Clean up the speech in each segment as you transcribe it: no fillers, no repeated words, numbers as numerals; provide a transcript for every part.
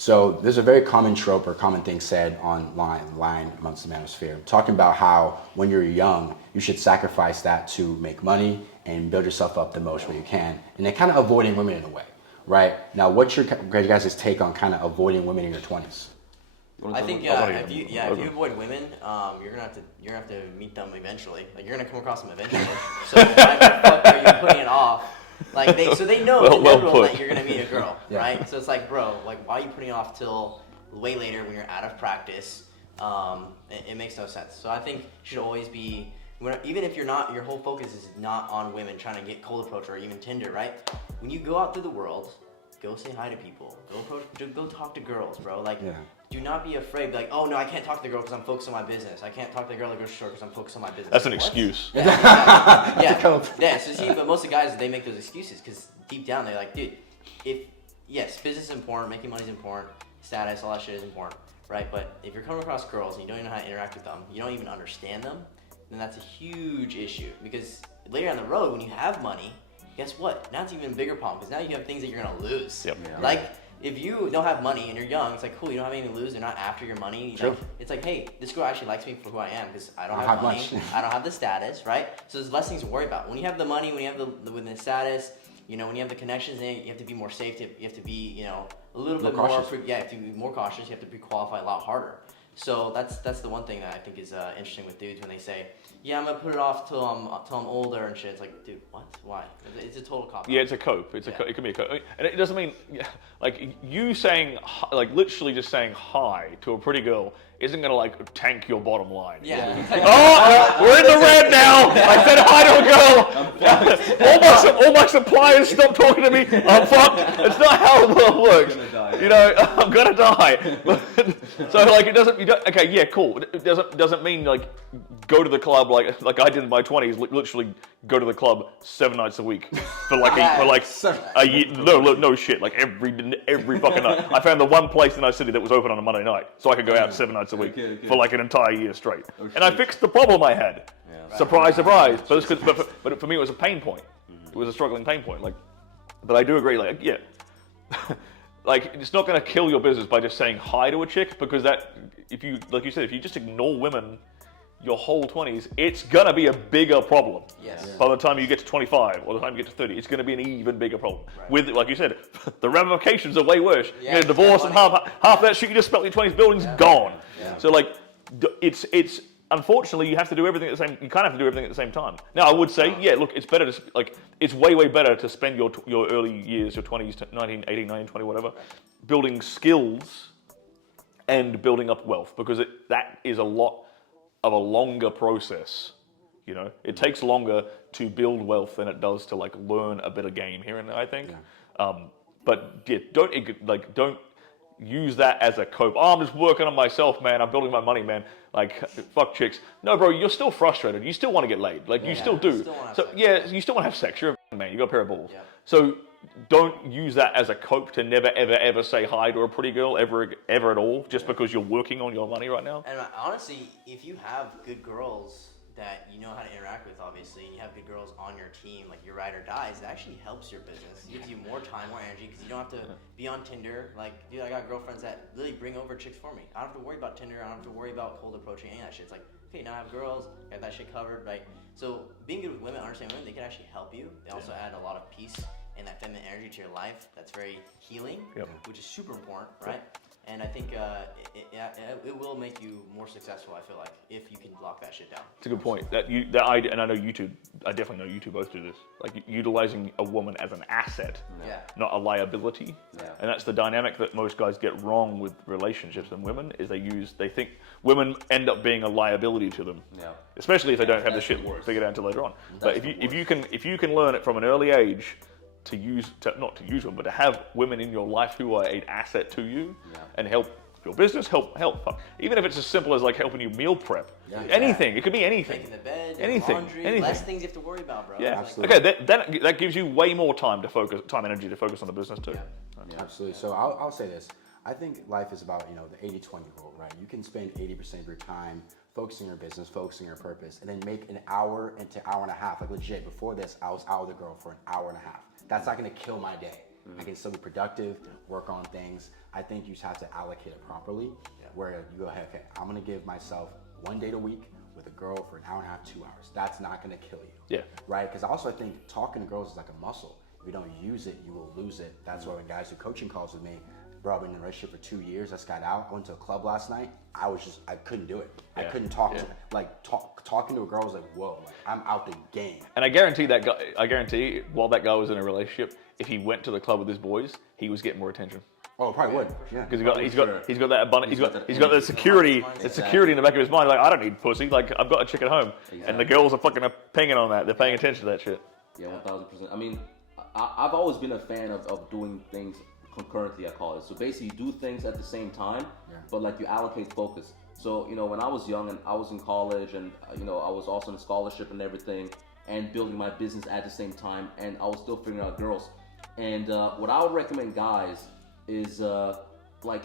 So there's a very common trope or common thing said online amongst the manosphere, talking about how when you're young, you should sacrifice that to make money and build yourself up the most way you can. And they're kind of avoiding women in a way, right? Now, what's your guys' take on kind of avoiding women in your 20s? I think if you avoid women, you're gonna have to meet them eventually. Like you're gonna come across them eventually. So why the fuck are you putting it off? Like they know it's inevitable that you're gonna meet a girl, right? So it's like, bro, like why are you putting it off till way later when you're out of practice? It makes no sense. So I think you should always be, even if you're not, your whole focus is not on women trying to get cold approach or even Tinder, right? When you go out through the world, go say hi to people. Go talk to girls, bro. Like, do not be afraid. Be like, oh no, I can't talk to the girl because I'm focused on my business. I can't talk to the girl at the grocery store because I'm focused on my business. That's an excuse. Yeah. So see, but most of the guys, they make those excuses because deep down they're like, dude, yes, business is important, making money is important, status, all that shit is important, right? But if you're coming across girls and you don't even know how to interact with them, you don't even understand them, then that's a huge issue because later down the road when you have money, guess what? Now it's even a bigger problem because now you have things that you're gonna lose. Yep. Yeah. Like if you don't have money and you're young, it's like cool, you don't have anything to lose. They're not after your money. Sure. Like, it's like, hey, this girl actually likes me for who I am because I don't have money, I don't have the status, right? So there's less things to worry about. When you have the money, when you have the status, you know, when you have the connections, you have to be more safe. You have to be, you know, a little bit more. You have to be more cautious. You have to pre-qualify a lot harder. So that's the one thing that I think is interesting with dudes when they say, yeah, I'm gonna put it off till I'm older and shit. It's like, dude, what? Why? It's a total cop. Yeah, it's a cope. It can be a cope, and it doesn't mean like you saying like literally just saying hi to a pretty girl isn't gonna like tank your bottom line. Yeah. Oh, we're in the red now. I said hi to a girl. All my suppliers stopped talking to me. I'm fucked. It's not how the world works. You know, I'm gonna die. So like it doesn't. Okay, yeah, cool. It doesn't mean like go to the club like I did in my 20s. Literally go to the club 7 nights a week for like a year. No shit. Like every fucking night. I found the one place in our city that was open on a Monday night, so I could go out 7 nights a week for like an entire year straight. And I fixed the problem I had. Yeah. Surprise. But for me, it was a pain point. It was a struggling pain point. Like, but I do agree. Like, yeah. Like, it's not going to kill your business by just saying hi to a chick, because that, if you, like you said, if you just ignore women your whole 20s, it's going to be a bigger problem. Yes. By the time you get to 25 or the time you get to 30, it's going to be an even bigger problem. Right. With, like you said, the ramifications are way worse. Yeah, you get a divorce and half that shit you just spent in your 20s building's gone. Yeah. So, like, it's unfortunately, you have to do everything at the same. You kind of have to do everything at the same time. Now, I would say, yeah, look, it's better to it's way better to spend your early years, your 20s, 19, 18, 19, 20, whatever, building skills and building up wealth, because that is a lot of a longer process. You know, it takes longer to build wealth than it does to like learn a bit of game here and there, I think. Yeah. But yeah, don't use that as a cope. Oh, I'm just working on myself, man. I'm building my money, man. Like, fuck chicks. No, bro, you're still frustrated. You still want to get laid. Like, you still do. You still want to have sex. You're a man. You got a pair of balls. Yeah. So don't use that as a cope to never, ever say hi to a pretty girl ever at all, just because you're working on your money right now. And honestly, if you have good girls that you know how to interact with, obviously, and you have good girls on your team, like your ride or dies, it actually helps your business. It gives you more time, more energy, because you don't have to be on Tinder. Like, dude, I got girlfriends that really bring over chicks for me. I don't have to worry about Tinder. I don't have to worry about cold approaching, any of that shit. It's like, okay, now I have girls, I have that shit covered, right? So being good with women, understanding women, they can actually help you. They also add a lot of peace and that feminine energy to your life. That's very healing, which is super important, right? And I think it will make you more successful, I feel like, if you can lock that shit down. It's a good point. And I know you two, I definitely know you two both do this. Like, utilizing a woman as an asset, not a liability. Yeah. And that's the dynamic that most guys get wrong with relationships and women, is they think women end up being a liability to them. Yeah. Especially if they don't have the shit figured out until later on. But if you can learn it from an early age, not to use them, but to have women in your life who are an asset to you and help your business, help. Even if it's as simple as like helping you meal prep. Yeah. Anything. It could be anything. Making the bed, anything. Laundry, anything. Less things you have to worry about, bro. Yeah. Absolutely. Okay, that gives you way more time energy to focus on the business too. Yeah. Absolutely. So I'll say this. I think life is about, the 80-20 rule, right? You can spend 80% of your time focusing on your business, focusing on your purpose, and then make an hour into hour and a half. Like legit, before this, I was out with a girl for an hour and a half. That's not gonna kill my day, I can still be productive, work on things. I think you just have to allocate it properly, where you go, okay, I'm gonna give myself 1 date a week with a girl for an hour and a half, 2 hours. That's not gonna kill you. Yeah. Right? Because also I think talking to girls is like a muscle. If you don't use it, you will lose it. That's why when guys do coaching calls with me, bro, I've been in a relationship for 2 years. I just got out. I went to a club last night. I couldn't do it. I couldn't talk to talking to a girl was like, whoa, like, I'm out the game. And I guarantee while that guy was in a relationship, if he went to the club with his boys, he was getting more attention. Oh, probably would. Yeah. Because he's got that abundance. He's got the security. The security in the back of his mind. Like, I don't need pussy. Like, I've got a chick at home, and the girls are fucking pinging on that. They're paying attention to that shit. Yeah, 1000%. I mean, I've always been a fan of doing things concurrently, I call it. So basically, you do things at the same time, but like you allocate focus. So, you know, when I was young and I was in college and, you know, I was also in scholarship and everything and building my business at the same time, and I was still figuring out girls. And what I would recommend guys is like,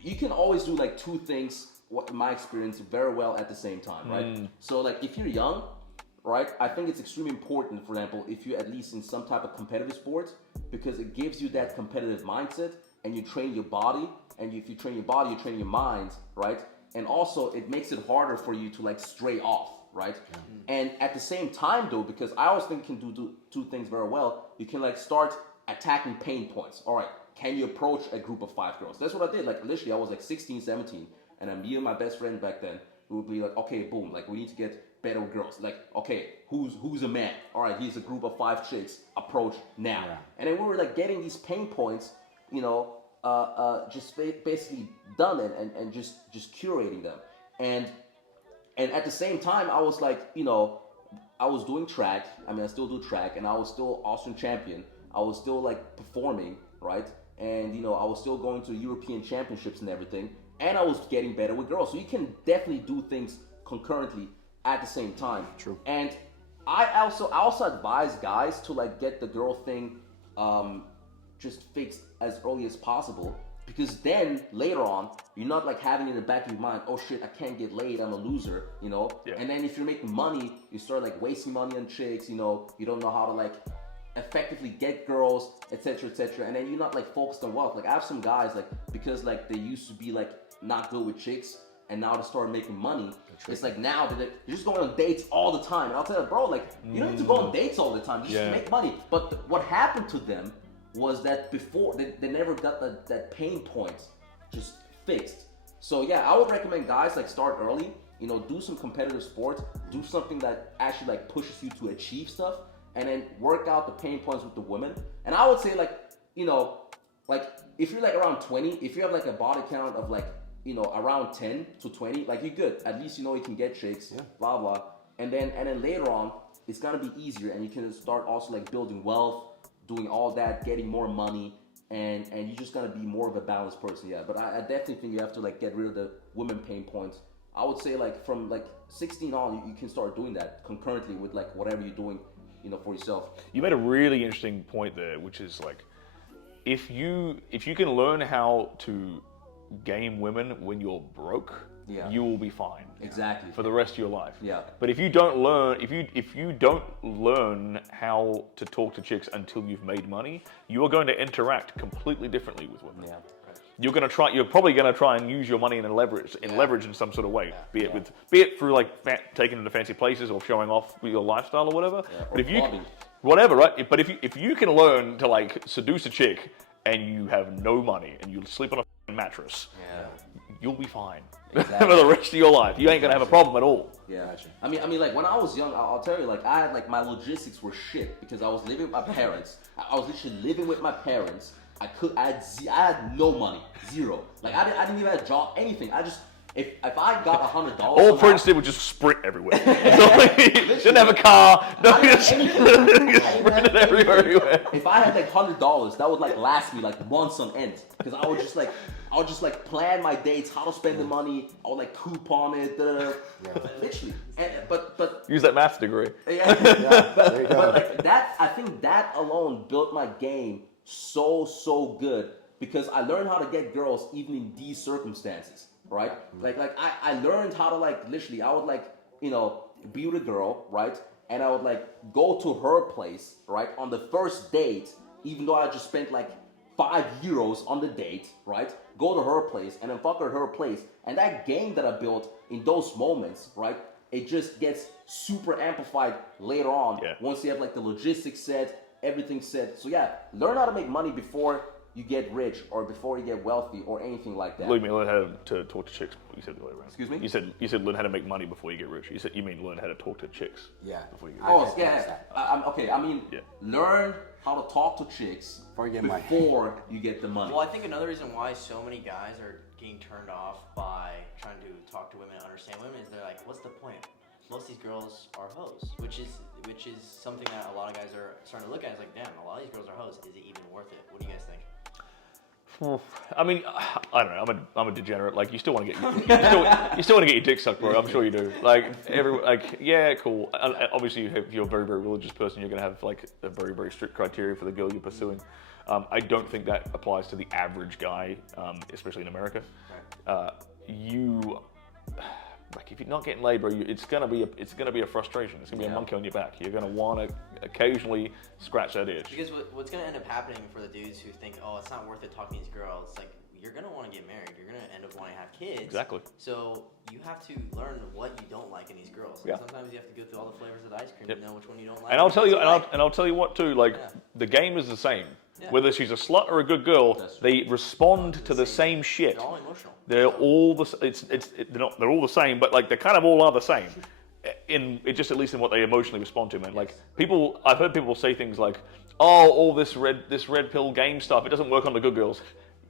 you can always do like 2 things, in my experience, very well at the same time, right? So like if you're young, right, I think it's extremely important, for example, if you're at least in some type of competitive sports, because it gives you that competitive mindset and you train your body, and if you train your body, you train your mind, right? And also it makes it harder for you to like stray off, right? And at the same time though, because I always think you can do 2 things very well, you can like start attacking pain points. All right, can you approach a group of 5 girls? That's what I did. Like literally I was like 16, 17, and me and my best friend back then, we would be like, okay, boom, like we need to get better with girls. Like, okay, who's a man? All right, he's a group of 5 chicks. Approach now. Yeah. And then we were like getting these pain points, you know, just basically done and just curating them. And at the same time, I was like, you know, I was doing track. I mean, I still do track, and I was still Austrian champion. I was still like performing, right? And you know, I was still going to European championships and everything. And I was getting better with girls. So you can definitely do things concurrently at the same time. True. And I also advise guys to like get the girl thing just fixed as early as possible, because then later on you're not like having in the back of your mind, oh shit, I can't get laid, I'm a loser, you know. And then if you're making money, you start like wasting money on chicks, you know, you don't know how to like effectively get girls, etc., and then you're not like focused on wealth. Like I have some guys like, because like they used to be like not good with chicks, and now they start making money. It's like now they're just going on dates all the time. And I'll tell you, bro, like you don't need to go on dates all the time, just make money. But what happened to them was that before they never got that pain point just fixed. So yeah, I would recommend guys like start early, you know, do some competitive sports, do something that actually like pushes you to achieve stuff, and then work out the pain points with the women. And I would say like, you know, like if you're like around 20, if you have like a body count of like, you know, around 10 to 20, like you're good. At least you know you can get chicks, blah blah. And then later on, it's gonna be easier, and you can start also like building wealth, doing all that, getting more money, and you're just gonna be more of a balanced person. Yeah, but I definitely think you have to like get rid of the women pain points. I would say like from like 16 on, you can start doing that concurrently with like whatever you're doing, you know, for yourself. You made a really interesting point there, which is like, if you can learn how to game women when you're broke, you will be fine. Exactly. For the rest of your life. Yeah. But if you don't learn, if you don't learn how to talk to chicks until you've made money, you are going to interact completely differently with women. Yeah. You're probably going to try and use your money in leverage in some sort of way, be it through like taking them to fancy places or showing off your lifestyle or whatever. Yeah. But if you whatever, right? But if you can learn to like seduce a chick and you have no money and you sleep on a mattress, you'll be fine. Exactly. For the rest of your life. You ain't gonna have a problem at all. Yeah. I mean, like when I was young, I'll tell you, like I had like my logistics were shit because I was living with my parents. I was literally living with my parents. I had no money, zero. Like I didn't even have a job, anything. I just if I got $100, all Prince did was just sprint everywhere. So like, he didn't have a car. No, he just sprinted everywhere he went. If I had like $100, that would like last me like months on end, because I would just like plan my dates, how to spend the money. I would like coupon it, literally. But use that maths degree. But like that, I think that alone built my game so good, because I learned how to get girls even in these circumstances, right? Like I learned how to like literally, I would like, you know, be with a girl, right? And I would like go to her place, right, on the first date, even though I just spent like €5 on the date, right? Go to her place and then fuck her at her place. And that game that I built in those moments, right? It just gets super amplified later on once you have like the logistics set, everything set. So yeah, learn how to make money before you get rich or before you get wealthy or anything like that. Believe me, learn how to talk to chicks. You said the other way around. Excuse me? You said learn how to make money before you get rich. You mean learn how to talk to chicks. Yeah. Before you get rich. Oh yeah. Okay. I mean, learn how to talk to chicks before you get the money. Well, I think another reason why so many guys are getting turned off by trying to talk to women and understand women is they're like, what's the point? Most of these girls are hoes, which is something that a lot of guys are starting to look at. It's like, damn, a lot of these girls are hoes. Is it even worth it? What do you guys think? I mean, I don't know. I'm a degenerate. Like, you still want to get you still want to get your dick sucked, bro. I'm sure you do. Yeah, cool. Obviously, if you're a very, very religious person, you're gonna have like a very, very strict criteria for the girl you're pursuing. I don't think that applies to the average guy, especially in America. If you're not getting laid, bro, it's gonna be a frustration. It's gonna be a monkey on your back. You're gonna want to occasionally scratch that itch. Because what's gonna end up happening for the dudes who think, oh, it's not worth it talking to these girls, it's like you're gonna want to get married. You're gonna end up wanting to have kids. Exactly. So you have to learn what you don't like in these girls. Like sometimes you have to go through all the flavors of the ice cream and know which one you don't like. And I'll tell you, and I'll tell you what too. Like the game is the same. Yeah. Whether she's a slut or a good girl, they respond to the same shit. They're all emotional. They're all they're all the same, but like they kind of all are the same. Just at least in what they emotionally respond to, man. Like I've heard people say things like, "Oh, all this red pill game stuff, it doesn't work on the good girls."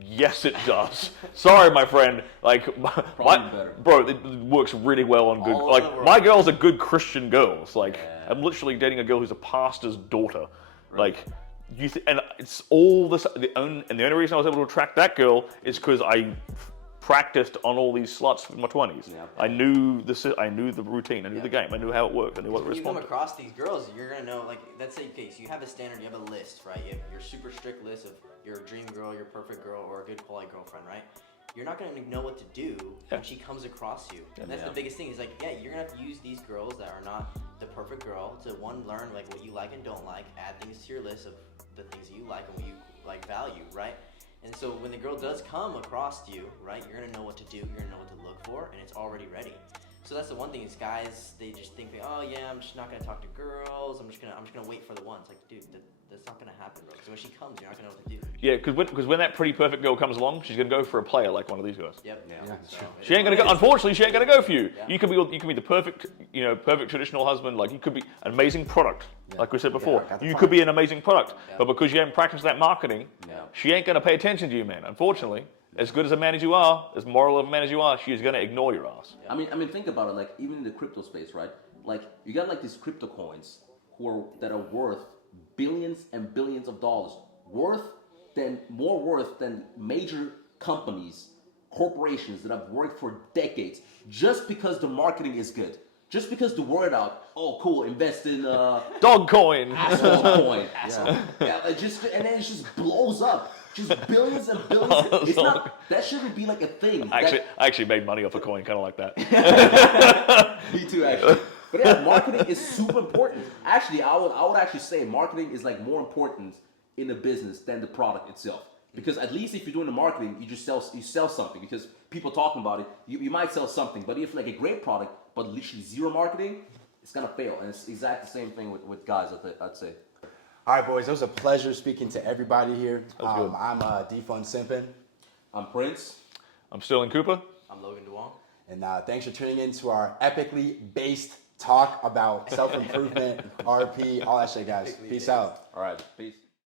Yes, it does. Sorry, my friend. Like, bro, it works really well on good. Like, my girls are good Christian girls. Like, I'm literally dating a girl who's a pastor's daughter. Right. Like. And it's all this. The only reason I was able to attract that girl is because I practiced on all these sluts in my 20s. Yeah. I knew the routine. I knew the game. I knew how it worked. I knew what to respond to. When you come across these girls, you're gonna know. Like, let's say, okay, so you have a standard. You have a list, right? You have your super strict list of your dream girl, your perfect girl, or a good quality girlfriend, right? You're not going to know what to do when she comes across you. And that's the biggest thing. Is like, you're going to have to use these girls that are not the perfect girl to learn like what you like and don't like, add things to your list of the things that you like and what you like value, right? And so when the girl does come across you, right, you're going to know what to do, you're going to know what to look for, and it's already ready. So that's the one thing is guys, they just think, oh yeah, I'm just not going to talk to girls, I'm just going to wait for the one. It's like, dude, that's not going to happen, bro. Because when she comes, you're not going to know what to do. Yeah, because when that pretty perfect girl comes along, she's going to go for a player like one of these guys. Yep. Yeah. So she ain't going to go. Unfortunately, she ain't going to go for you. Yeah. You can be the perfect, perfect traditional husband. Like you could be an amazing product, like we said before. You could be an amazing product, but because you haven't practiced that marketing, she ain't going to pay attention to you, man. Unfortunately, as good as a man as you are, as moral of a man as you are, she is going to ignore your ass. Yeah. I mean, think about it. Like even in the crypto space, right? Like you got like these crypto coins that are worth billions and billions of dollars, more worth than major companies, corporations that have worked for decades, just because the marketing is good. Just because the word out, oh cool, invest in dog coin, asshole coin, asshole. Yeah, and then it just blows up. Just billions and billions. It's not. That shouldn't be like a thing. I actually made money off a coin, kind of like that. Me too, actually. But yeah, marketing is super important. Actually, I would actually say marketing is like more important in a business than the product itself. Because at least if you're doing the marketing, you sell something. Because people talking about it, you might sell something. But if like a great product, but literally zero marketing, it's gonna fail. And it's exactly the same thing with guys. I'd say. All right, boys. It was a pleasure speaking to everybody here. I'm Defund Simpin. I'm Prince. I'm Sterling Cooper. I'm Logan DeWong. And thanks for tuning in to our epically based talk about self-improvement, RP, all that shit, guys. Peace out. All right. Peace.